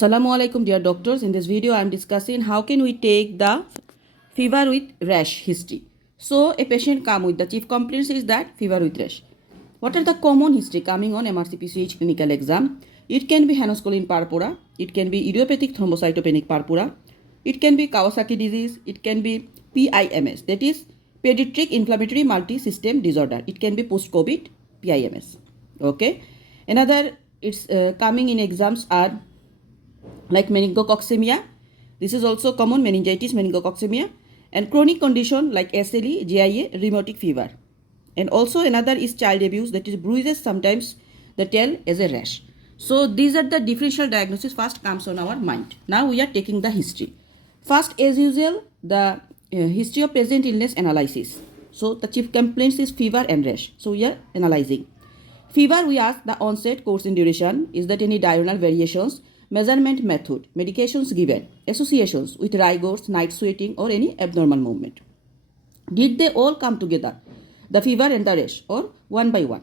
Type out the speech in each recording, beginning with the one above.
Assalamu alaikum dear doctors. In this video I am discussing how can we take the fever with rash history. So a patient come with the chief complaints is that fever with rash. What are the common history coming on MRCPCH clinical exam? It can be Hanuscolin purpura, it can be idiopathic thrombocytopenic purpura, it can be Kawasaki disease, it can be PIMS, that is pediatric inflammatory multi-system disorder. It can be post-COVID PIMS. Okay. Another it's coming in exams are like meningococcemia. This is also common, meningitis, meningococcemia, and chronic condition like SLE, GIA, rheumatic fever. And also another is child abuse, that is bruises, sometimes the tail as a rash. So these are the differential diagnosis first comes on our mind. Now we are taking the history. First, as usual, the history of present illness analysis. So the chief complaints is fever and rash. So we are analyzing. Fever, we ask the onset, course and duration. Is that any diurnal variations? Measurement method, medications given, associations with rigors, night sweating or any abnormal movement. Did they all come together, the fever and the rash, or one by one?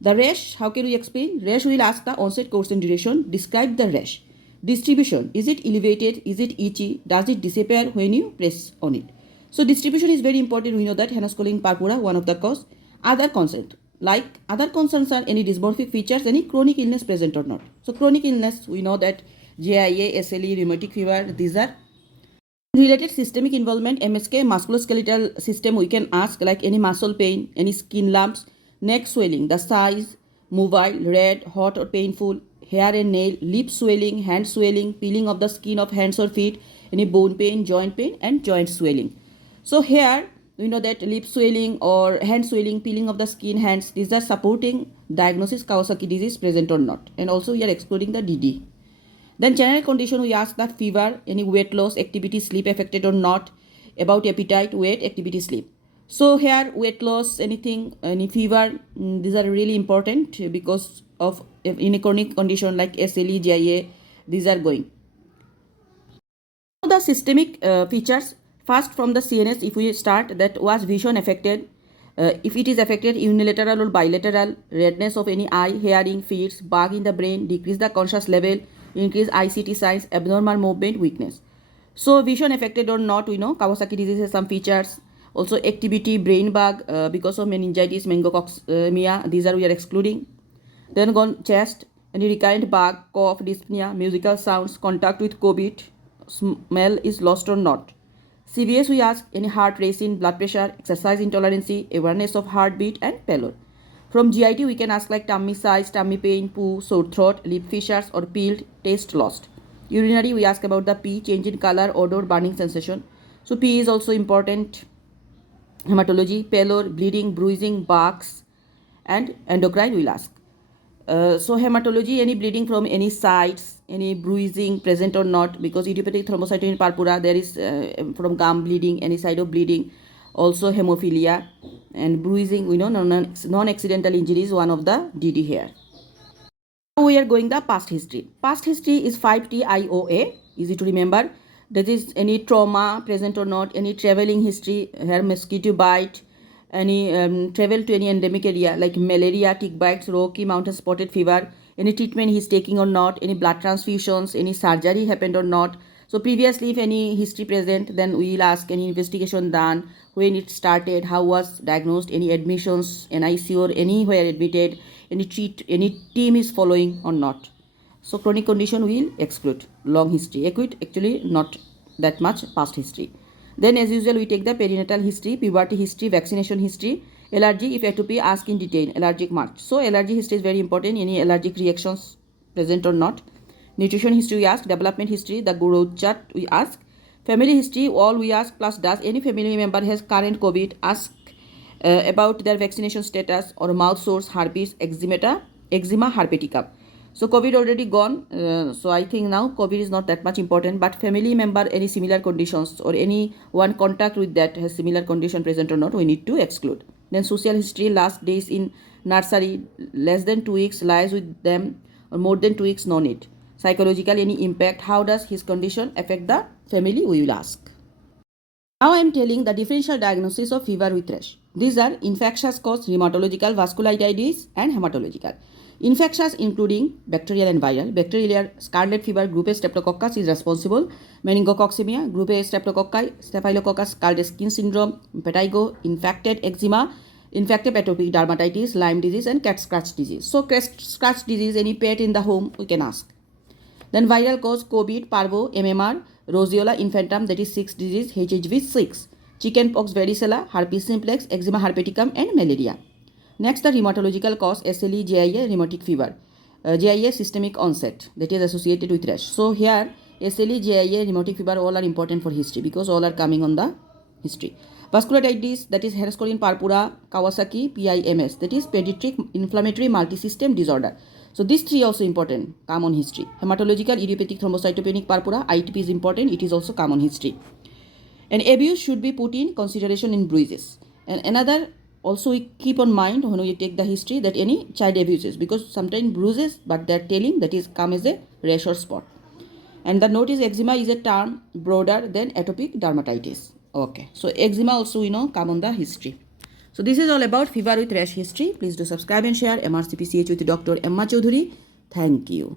The rash, how can we explain? Rash will ask the onset, course and duration. Describe the rash. Distribution, is it elevated, is it itchy, does it disappear when you press on it? So distribution is very important. We know that Hanuscolin purpura, one of the cause. Other concerns, like other concerns are any dysmorphic features, any chronic illness present or not. So chronic illness, we know that GIA, SLE, rheumatic fever, these are related. Systemic involvement, MSK, musculoskeletal system, we can ask like any muscle pain, any skin lumps, neck swelling, the size, mobile, red, hot or painful, hair and nail, lip swelling, hand swelling, peeling of the skin of hands or feet, any bone pain, and joint swelling. So here we know that lip swelling or hand swelling, peeling of the skin, hands, these are supporting diagnosis Kawasaki disease present or not. And also we are excluding the DD. Then general condition, we ask that fever, any weight loss, activity, sleep affected or not, about appetite, weight, activity, sleep. So here weight loss, anything, any fever, these are really important because of in a chronic condition like SLE, GIA, these are going. The systemic features, first from the CNS, if we start, that was vision affected. If it is affected, unilateral or bilateral, redness of any eye, hearing, feeds, bug in the brain, decrease the conscious level, increase ICT signs, abnormal movement, weakness. So vision affected or not, we know Kawasaki disease has some features. Also activity, brain bug because of meningitis, meningococcemia, these are we are excluding. Then gone chest, any recurrent bug, cough, dyspnea, musical sounds, contact with COVID, smell is lost or not. CVS, we ask any heart racing, blood pressure, exercise intolerance, awareness of heartbeat and pallor. From GIT, we can ask like tummy size, tummy pain, poo, sore throat, lip fissures or peeled, taste lost. Urinary, we ask about the pee, change in color, odor, burning sensation. So pee is also important. Hematology, pallor, bleeding, bruising, barks, and endocrine we'll ask. So hematology, any bleeding from any sides, any bruising present or not, because idiopathic thrombocytopenia purpura, there is from gum bleeding, any side of bleeding. Also hemophilia and bruising, we know non-accidental injury is one of the DD here. Now we are going the past history. Past history is 5TIOA, easy to remember. That is any trauma present or not, any traveling history, hair mosquito bite, any travel to any endemic area like malaria, tick bites, Rocky Mountain spotted fever, any treatment he's taking or not, any blood transfusions, any surgery happened or not. So previously if any history present, then we will ask any investigation done, when it started, how was diagnosed, any admissions, NICU or anywhere admitted, any team is following or not. So chronic condition we will exclude. Long history, acute actually not that much past history. Then as usual we take the perinatal history, puberty history, vaccination history, allergy, if atopy, ask in detail, allergic march. So allergy history is very important, any allergic reactions present or not. Nutrition history we ask, development history, the growth chart we ask, family history, all we ask, plus does any family member has current COVID, ask about their vaccination status or mouth sores, herpes, eczema, herpetica. So COVID already gone, so I think now COVID is not that much important, but family member any similar conditions or any one contact with that has similar condition present or not, we need to exclude. Then social history, last days in nursery, less than 2 weeks, lies with them or more than 2 weeks, no need. Psychological, any impact, how does his condition affect the family, we will ask. Now I am telling the differential diagnosis of fever with rash. These are infectious cause, rheumatological, vasculitis and hematological. Infectious including bacterial and viral. Bacterial scarlet fever, group A streptococcus is responsible. Meningococcemia, group A streptococci, staphylococcus, scalded skin syndrome, impetigo, infected eczema, infected atopic dermatitis, Lyme disease, and cat scratch disease. So cat scratch disease, any pet in the home, we can ask. Then viral cause COVID, parvo, MMR, roseola infantum, that is 6 disease, HHV6, chickenpox, varicella, herpes simplex, eczema herpeticum, and malaria. Next, the rheumatological cause SLE, JIA, rheumatic fever. JIA systemic onset, that is associated with rash. So here SLE, JIA, rheumatic fever all are important for history because all are coming on the history. Vasculititis, that is Herescorin purpura, Kawasaki, PIMS, that is pediatric inflammatory multisystem disorder. So these three also important, come on history. Hematological idiopathic thrombocytopenic purpura, ITP is important, it is also come on history. And abuse should be put in consideration in bruises. And another, also we keep on mind when we take the history that any child abuses, because sometimes bruises, but they are telling that is come as a rash or spot. And the note is eczema is a term broader than atopic dermatitis. Okay, so eczema also we know come on the history. So this is all about fever with rash history. Please do subscribe and share. MRCPCH with Dr. Emma Choudhury. Thank you.